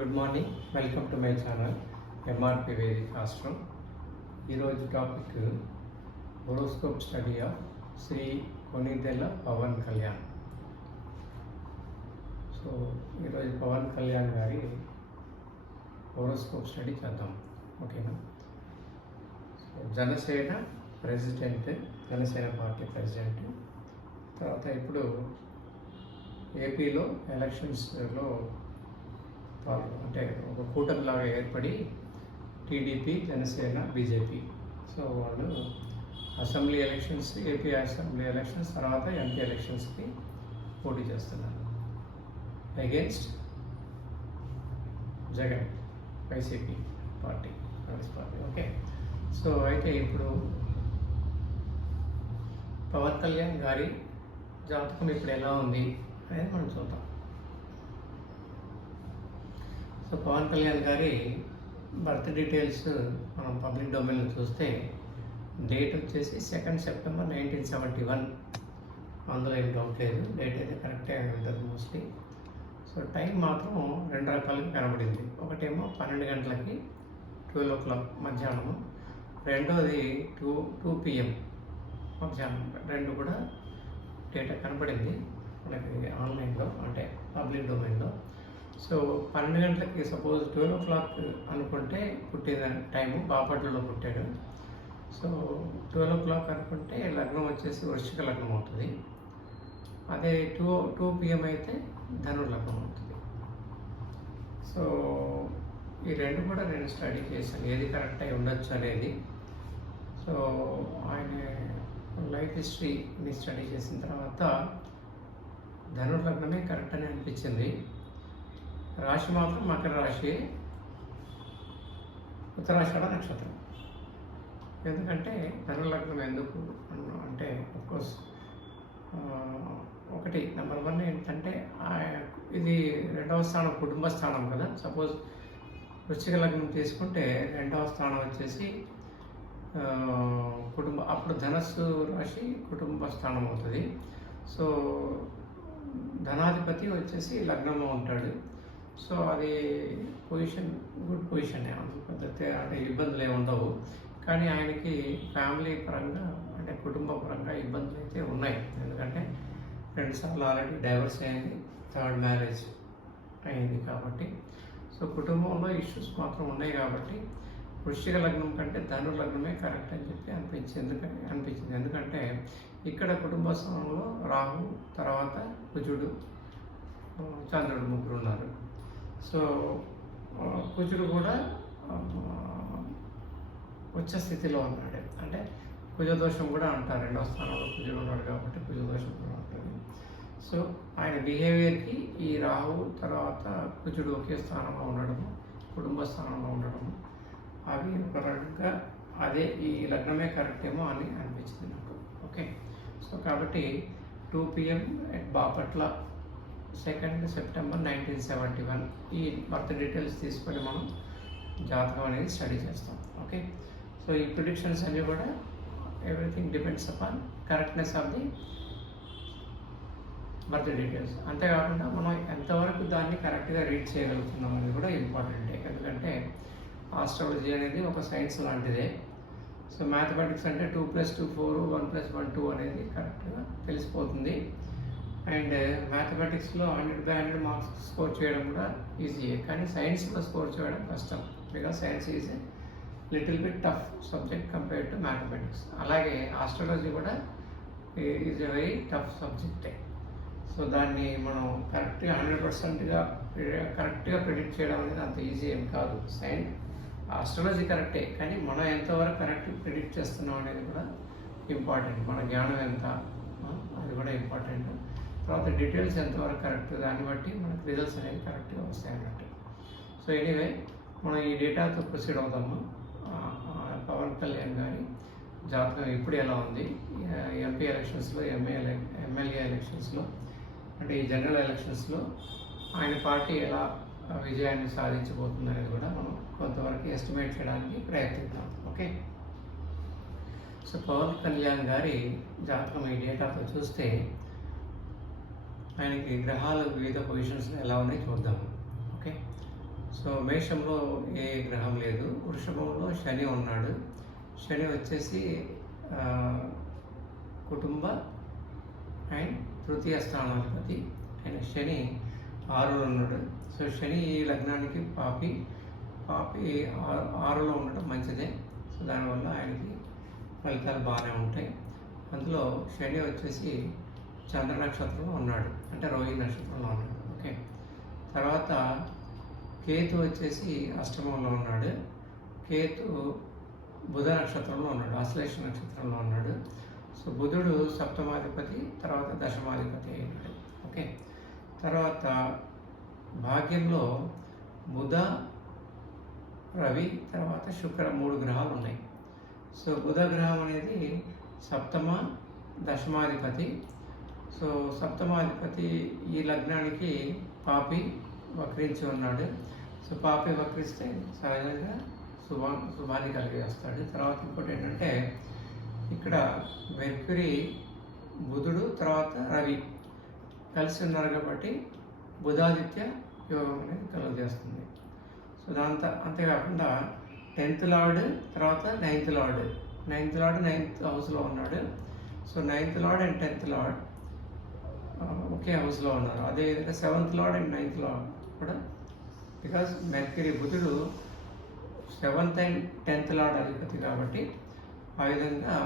Good morning, welcome to my channel MRP Vedic astro. ఈరోజు topic horoscope study of Shri Konidela Pawan Kalyan. So ఈరోజు పవన్ కళ్యాణ్ గారి horoscope study చేద్దాం, ఓకేనా? So Janasena president, Janasena party president. తర్వాత ఇప్పుడు ఏపీలో ఎలక్షన్స్లో అంటే ఒక కూటమిలాగా ఏర్పడి టీడీపీ, జనసేన, బీజేపీ. సో వాళ్ళు assembly elections, AP assembly elections తర్వాత ఎంపీ ఎలక్షన్స్కి పోటీ చేస్తున్నారు against Jagan, YCP party, Congress party. Okay, so అయితే ఇప్పుడు పవన్ కళ్యాణ్ గారి జాతకం ఇప్పుడు ఎలా ఉంది అనేది మనం చూద్దాం. సో పవన్ కళ్యాణ్ గారి బర్త్ డీటెయిల్స్ మనం పబ్లిక్ డొమైన్లో చూస్తే డేట్ వచ్చేసి 2 సెప్టెంబర్ 1971. అందులో ఏం డౌట్ లేదు, డేట్ అయితే కరెక్టే ఉంటుంది మోస్ట్లీ. సో టైం మాత్రం 2 రకాలుగా కనబడింది. ఒకటేమో 12 గంటలకి 12 o'clock మధ్యాహ్నం, రెండోది 2 PM మధ్యాహ్నం. రెండు కూడా డేటా కనపడింది మనకి ఆన్లైన్లో, అంటే పబ్లిక్ డొమైన్లో. సో 12 గంటలకి సపోజ్ 12 o'clock అనుకుంటే పుట్టిన టైము బాపట్లలో పుట్టాడు. సో 12 o'clock అనుకుంటే లగ్నం వచ్చేసి వృశ్చిక లగ్నం అవుతుంది. అదే 2 PM అయితే ధను లగ్నం అవుతుంది. సో ఈ రెండు కూడా నేను స్టడీ చేశాను, ఏది కరెక్ట్ అయి ఉండొచ్చు అనేది. సో ఆయన లైఫ్ హిస్టరీని స్టడీ చేసిన తర్వాత ధను లగ్నమే కరెక్ట్ అని అనిపించింది. రాశి మాత్రం మకర రాశి, ఉత్తరాషాఢ నక్షత్రం. ఎందుకంటే ధను లగ్నం ఎందుకు అంటే అఫ్కోర్స్ ఒకటి నెంబర్ 1 ఏంటంటే ఇది 2వ స్థానం, కుటుంబ స్థానం కదా. సపోజ్ వృశ్చిక లగ్నం తీసుకుంటే 2వ స్థానం వచ్చేసి అప్పుడు ధనస్సు రాశి కుటుంబ స్థానం అవుతుంది. సో ధనాధిపతి వచ్చేసి లగ్నంలో ఉంటాడు. సో అది పొజిషన్ గుడ్ పొజిషనే, పద్ధతి అంటే ఇబ్బందులు ఏమి ఉండవు. కానీ ఆయనకి ఫ్యామిలీ పరంగా అంటే కుటుంబ పరంగా ఇబ్బందులు అయితే ఉన్నాయి. ఎందుకంటే 2 సార్లు ఆల్రెడీ డైవర్స్ అయింది, 3rd మ్యారేజ్ అయింది కాబట్టి. సో కుటుంబంలో ఇష్యూస్ మాత్రం ఉన్నాయి కాబట్టి వృశ్చిక లగ్నం కంటే ధను లగ్నమే కరెక్ట్ అని చెప్పి అనిపించింది. ఎందుకంటే ఇక్కడ కుటుంబ స్థానంలో రాహు, తర్వాత కుజుడు, చంద్రుడు ముగ్గురు ఉన్నారు. సో కుజుడు కూడా ఉచ్చ స్థితిలో ఉన్నాడు, అంటే కుజదోషం కూడా అంటారు. 2వ స్థానంలో కుజుడు ఉన్నాడు కాబట్టి కుజదోషం కూడా ఉంటుంది. సో ఆయన బిహేవియర్కి ఈ రాహు తర్వాత కుజుడు ఒకే స్థానంలో ఉండడము, కుటుంబ స్థానంలో ఉండడము, అవి ఒక రకంగా అదే ఈ లగ్నమే కరెక్ట్ ఏమో అని అనిపించింది నాకు. ఓకే, సో కాబట్టి 2 PM at బాపట్ల, 2 సెప్టెంబర్ 1971. ఈ బర్త్ డీటెయిల్స్ తీసుకొని మనం జాతకం అనేది స్టడీ చేస్తాం. ఓకే, సో ఈ ప్రిడిక్షన్స్ అన్నీ కూడా everything depends upon correctness of the birth details. అంతేకాకుండా మనం ఎంతవరకు దాన్ని కరెక్ట్గా రీడ్ చేయగలుగుతున్నాం అనేది కూడా ఇంపార్టెంటే. ఎందుకంటే ఆస్ట్రాలజీ అనేది ఒక సైన్స్ లాంటిదే. సో మ్యాథమెటిక్స్ అంటే 2 + 2 4, 1 + 1 2 అనేది కరెక్ట్గా తెలిసిపోతుంది. అండ్ మ్యాథమెటిక్స్లో 100/100 మార్క్స్ స్కోర్ చేయడం కూడా ఈజీయే, కానీ సైన్స్లో స్కోర్ చేయడం కష్టం. Because science is a little bit tough subject compared to mathematics. అలాగే ఆస్ట్రాలజీ కూడా ఈజ్ ఎ వెరీ టఫ్ సబ్జెక్టే. సో దాన్ని మనం కరెక్ట్గా 100%గా కరెక్ట్గా ప్రిడిక్ట్ చేయడం అనేది అంత ఈజీ ఏం కాదు. ఆస్ట్రాలజీ కరెక్టే, కానీ మనం ఎంతవరకు కరెక్ట్ ప్రిడిక్ట్ చేస్తున్నాం అనేది కూడా ఇంపార్టెంట్. మన జ్ఞానం ఎంత, అది కూడా ఇంపార్టెంట్. తర్వాత డీటెయిల్స్ ఎంతవరకు కరెక్ట్, దాన్ని బట్టి మనకు రిజల్ట్స్ అనేవి కరెక్ట్గా వస్తాయి అన్నట్టు. సో ఎనీవే మనం ఈ డేటాతో ప్రొసీడ్ అవుతాము. పవన్ కళ్యాణ్ గారి జాతకం ఇప్పుడు ఎలా ఉంది, ఎంపీ ఎలక్షన్స్లో, ఎమ్మెల్యే ఎలక్షన్స్లో, అంటే ఈ జనరల్ ఎలక్షన్స్లో ఆయన పార్టీ ఎలా విజయాన్ని సాధించబోతుంది అనేది కూడా మనం కొంతవరకు ఎస్టిమేట్ చేయడానికి ప్రయత్నిద్దాం. ఓకే, సో పవన్ కళ్యాణ్ గారి జాతకం ఈ డేటాతో చూస్తే ఆయనకి గ్రహాలు వివిధ పొజిషన్స్లో ఎలా ఉన్నాయి చూద్దాము. ఓకే, సో మేషంలో ఏ గ్రహం లేదు, వృషభంలో శని ఉన్నాడు. శని వచ్చేసి కుటుంబ అండ్ తృతీయ స్థానాధిపతి ఆయన శని 6లో ఉన్నాడు. సో శని ఈ లగ్నానికి పాపి 6లో ఉండడం మంచిదే. సో దానివల్ల ఆయనకి ఫలితాలు బాగానే ఉంటాయి. అందులో శని వచ్చేసి చంద్ర నక్షత్రంలో ఉన్నాడు, అంటే రోహిణి నక్షత్రంలో ఉన్నాడు. ఓకే, తర్వాత కేతు వచ్చేసి అష్టమంలో ఉన్నాడు. కేతు బుధ నక్షత్రంలో ఉన్నాడు, ఆశ్లేష నక్షత్రంలో ఉన్నాడు. సో బుధుడు సప్తమాధిపతి, తర్వాత దశమాధిపతి అయినాడు. ఓకే, తర్వాత భాగ్యంలో బుధ, రవి, తర్వాత శుక్ర 3 గ్రహాలు ఉన్నాయి. సో బుధ గ్రహం అనేది సప్తమ దశమాధిపతి. సో సప్తమాధిపతి ఈ లగ్నానికి పాపి వక్రించి ఉన్నాడు. సో పాపి వక్రిస్తే సహజంగా శుభాన్ని కలిగి వస్తాడు. తర్వాత ఇంకోటి ఏంటంటే ఇక్కడ మెర్క్యూరీ, బుధుడు, తర్వాత రవి కలిసి ఉన్నారు కాబట్టి బుధాదిత్య యోగం అనేది కలుగజేస్తుంది. సో అంతేకాకుండా 10th లార్డ్, తర్వాత 9th లార్డ్ 9th హౌస్లో ఉన్నాడు. So 9th lord and 10th lord ఒకే హౌస్లో ఉన్నారు. అదేవిధంగా 7th lord and 9th lord కూడా, బికాజ్ మెర్క్యూరీ బుధుడు 7th అండ్ 10th లార్డ్ అధిపతి కాబట్టి ఆ విధంగా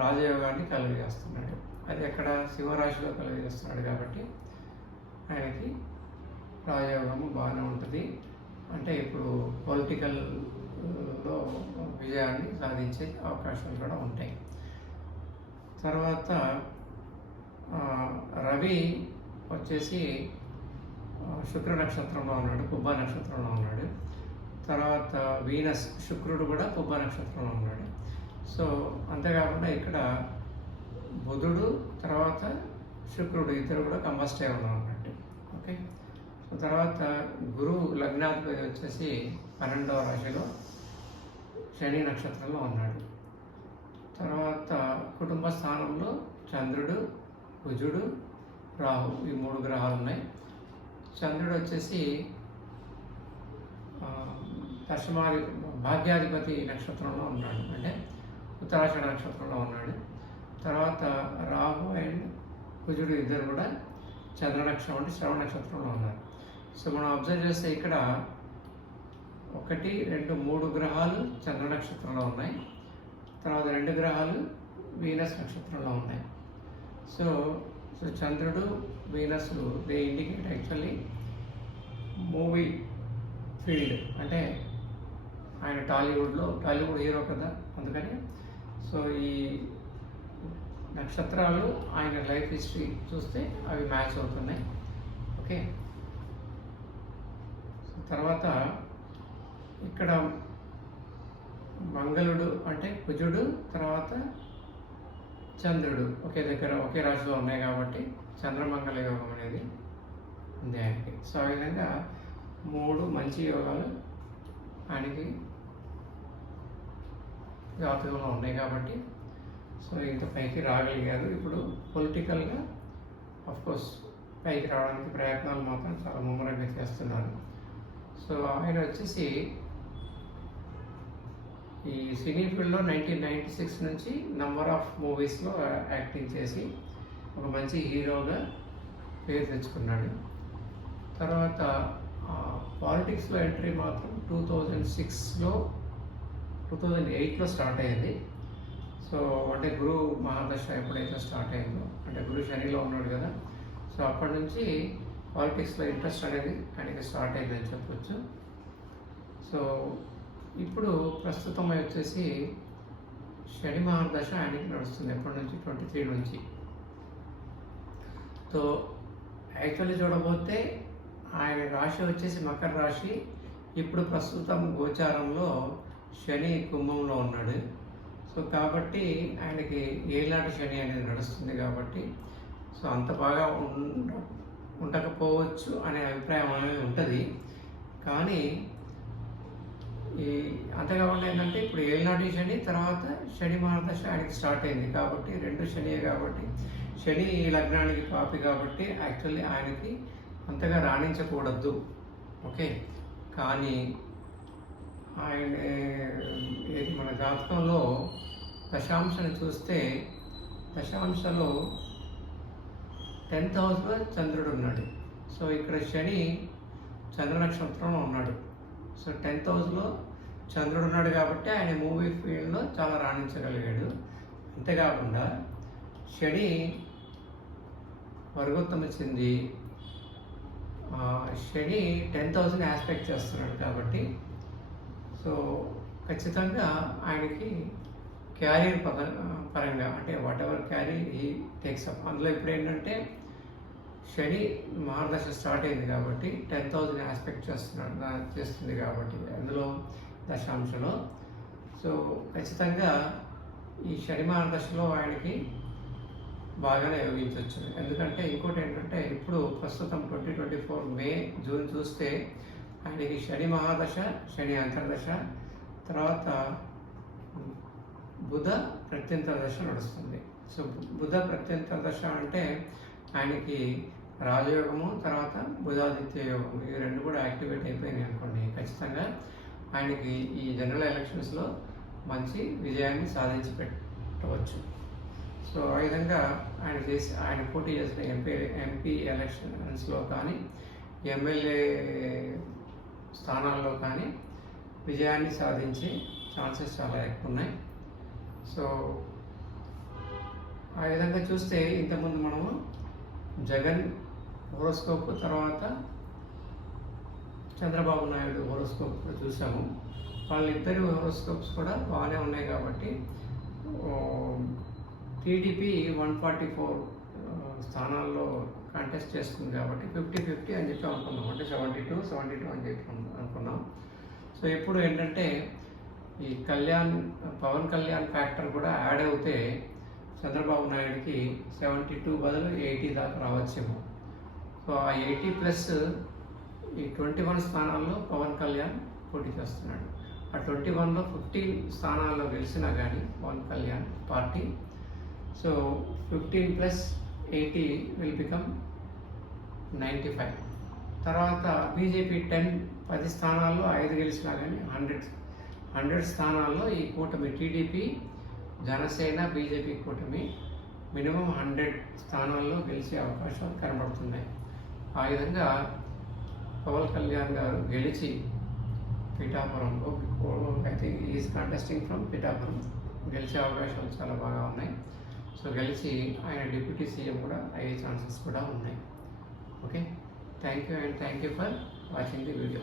రాజయోగాన్ని కలుగజేస్తున్నాడు. అది ఎక్కడ సింహరాశిలో కలుగజేస్తున్నాడు కాబట్టి ఆయనకి రాజయోగము బాగానే ఉంటుంది. అంటే ఇప్పుడు పొలిటికల్లో విజయాన్ని సాధించే అవకాశాలు కూడా ఉంటాయి. తర్వాత రవి వచ్చేసి శుక్ర నక్షత్రంలో ఉన్నాడు, పుబ్బ నక్షత్రంలో ఉన్నాడు. తర్వాత వీనస్, శుక్రుడు కూడా పుబ్బ నక్షత్రంలో ఉన్నాడు. సో అంతేకాకుండా ఇక్కడ బుధుడు, తర్వాత శుక్రుడు ఇద్దరు కూడా కంబస్టే ఉన్నారు అన్నట్టు. ఓకే, సో తర్వాత గురువు లగ్నాధిపతి వచ్చేసి 12వ రాశిలో శని నక్షత్రంలో ఉన్నాడు. తర్వాత కుటుంబ స్థానంలో చంద్రుడు, కుజుడు, రాహు ఈ 3 గ్రహాలు ఉన్నాయి. చంద్రుడు వచ్చేసి భాగ్యాధిపతి నక్షత్రంలో ఉన్నాడు, అంటే ఉత్తరాషాఢ నక్షత్రంలో ఉన్నాడు. తర్వాత రాహు అండ్ కుజుడు ఇద్దరు కూడా చంద్ర నక్షత్రం అంటే శ్రవణ నక్షత్రంలో ఉన్నారు. సో మనం అబ్జర్వ్ చేస్తే ఇక్కడ 1, 2, 3 గ్రహాలు చంద్ర నక్షత్రంలో ఉన్నాయి. తర్వాత 2 గ్రహాలు వీనస్ నక్షత్రంలో ఉన్నాయి. సో చంద్రుడు, Venus they indicate actually movie field, అంటే ఆయన టాలీవుడ్ హీరో కదా, అందుకని సో ఈ నక్షత్రాలు ఆయన లైఫ్ హిస్టరీ చూస్తే అవి మ్యాచ్ అవుతున్నాయి. ఓకే, తర్వాత ఇక్కడ మంగళుడు అంటే కుజుడు, తర్వాత చంద్రుడు ఒకే దగ్గర ఒకే రాశిలో ఉన్నాయి కాబట్టి చంద్రమంగళ యోగం అనేది ఉంది ఆయనకి. సో ఆ విధంగా 3 మంచి యోగాలు ఆయనకి జాతకంలో ఉన్నాయి కాబట్టి సో ఇంత పైకి రాగలిగారు. ఇప్పుడు పొలిటికల్గా అఫ్కోర్స్ పైకి రావడానికి ప్రయత్నాలు మాత్రం చాలా ముమ్మరంగా చేస్తున్నారు. సో ఆయన వచ్చేసి ఈ సినీ ఫీల్డ్లో 1996 నుంచి నంబర్ ఆఫ్ మూవీస్లో యాక్టింగ్ చేసి ఒక మంచి హీరోగా పేరు తెచ్చుకున్నాడు. తర్వాత పాలిటిక్స్లో ఎంట్రీ మాత్రం 2008లో స్టార్ట్ అయ్యింది. సో అంటే గురు మహాదశ ఎప్పుడైతే స్టార్ట్ అయిందో, అంటే గురు శనిలో ఉన్నాడు కదా, సో అప్పటి నుంచి పాలిటిక్స్లో ఇంట్రెస్ట్ అనేది ఆయనకి స్టార్ట్ అయిందని చెప్పొచ్చు. సో ఇప్పుడు ప్రస్తుతం వచ్చేసి శని మహాదశ ఆయనకి నడుస్తుంది ఎప్పటి నుంచి 23 నుంచి. సో యాక్చువల్లీ చూడబోతే ఆయన రాశి వచ్చేసి మకర రాశి. ఇప్పుడు ప్రస్తుతం గోచారంలో శని కుంభంలో ఉన్నాడు. సో కాబట్టి ఆయనకి ఏలాంటి శని అనేది నడుస్తుంది కాబట్టి సో అంత బాగా ఉండకపోవచ్చు అనే అభిప్రాయం అనేది ఉంటుంది. కానీ ఈ అంతేకాకుండా ఏంటంటే ఇప్పుడు ఏలినాటి శని, తర్వాత శని మహాదశ ఆయనకి స్టార్ట్ అయింది కాబట్టి 2 శనియే కాబట్టి శని ఈ లగ్నానికి పాపి కాబట్టి యాక్చువల్లీ ఆయనకి అంతగా రాణించకూడదు. ఓకే, కానీ ఆయన ఏది మన జాతకంలో దశాంశాన్ని చూస్తే దశాంశంలో 10th హౌస్లో చంద్రుడు ఉన్నాడు. సో ఇక్కడ శని చంద్ర నక్షత్రంలో ఉన్నాడు. సో 10th హౌస్లో చంద్రుడు ఉన్నాడు కాబట్టి ఆయన మూవీ ఫీల్డ్లో చాలా రాణించగలిగాడు. అంతేకాకుండా శని వర్గోత్తమ చెంది శని 10th హౌస్ని ఆస్పెక్ట్ చేస్తున్నాడు కాబట్టి సో ఖచ్చితంగా ఆయనకి క్యారియర్ పరంగా అంటే వాట్ ఎవర్ క్యారీ ఈ టేక్స్ అప్. అందులో ఇప్పుడు ఏంటంటే శని మహాదశ స్టార్ట్ అయింది కాబట్టి 10th హౌస్ని ఆస్పెక్ట్ చేస్తుంది కాబట్టి అందులో దశాంశంలో. సో ఖచ్చితంగా ఈ శని మహాదశలో ఆయనకి బాగానే యోగించవచ్చు. ఎందుకంటే ఇంకోటి ఏంటంటే ఇప్పుడు ప్రస్తుతం 2024 మే జూన్ చూస్తే ఆయనకి శని మహాదశ, శని అంతర్దశ, తర్వాత బుధ ప్రత్యంతర దశ నడుస్తుంది. సో బుధ ప్రత్యంతర దశ అంటే ఆయనకి రాజయోగము, తర్వాత బుధాదిత్య యోగము, ఈ రెండు కూడా యాక్టివేట్ అయిపోయినాయి అనుకోండి. ఖచ్చితంగా ఆయనకి ఈ జనరల్ ఎలక్షన్స్లో మంచి విజయాన్ని సాధించి పెట్టవచ్చు. సో ఆ విధంగా ఆయన పోటీ చేసిన ఎంపీ ఎలక్షన్స్లో కానీ ఎమ్మెల్యే స్థానాల్లో కానీ విజయాన్ని సాధించే ఛాన్సెస్ చాలా ఎక్కువ ఉన్నాయి. సో ఆ విధంగా చూస్తే ఇంతకుముందు మనము జగన్ హోరోస్కోప్, తర్వాత చంద్రబాబు నాయుడు హోరోస్కోప్ కూడా చూసాము. వాళ్ళిద్దరి హోరోస్కోప్స్ కూడా బాగానే ఉన్నాయి కాబట్టి టీడీపీ 144 స్థానాల్లో కంటెస్ట్ చేస్తుంది కాబట్టి 50-50 అని చెప్పి అనుకున్నాం. అంటే 72 అని చెప్పి అనుకున్నాం. సో ఇప్పుడు ఏంటంటే ఈ పవన్ కళ్యాణ్ ఫ్యాక్టర్ కూడా యాడ్ అవుతే చంద్రబాబు నాయుడికి 72 బదులు 80 దాకా రావచ్చేమో. సో ఆ 80 ప్లస్ ఈ 21 స్థానాల్లో పవన్ కళ్యాణ్ పోటీ చేస్తున్నాడు. ఆ 21లో 15 స్థానాల్లో గెలిచినా కానీ Pawan Kalyan party, so 15 plus 80 will become 95. తర్వాత బీజేపీ 10 స్థానాల్లో 5 గెలిచినా కానీ 100 స్థానాల్లో ఈ కూటమి టీడీపీ, జనసేన, బీజేపీ కూటమి మినిమం 100 స్థానాల్లో గెలిచే అవకాశాలు కనబడుతున్నాయి. ఆ విధంగా పవన్ కళ్యాణ్ గారు గెలిచి పిఠాపురంలో, I think is contesting from Pithapuram, గెలిచే అవకాశాలు చాలా బాగా ఉన్నాయి. సో గెలిచి ఆయన డిప్యూటీ సీఎం కూడా అయ్యే ఛాన్సెస్ కూడా ఉన్నాయి. Okay, thank you and thank you for watching the video.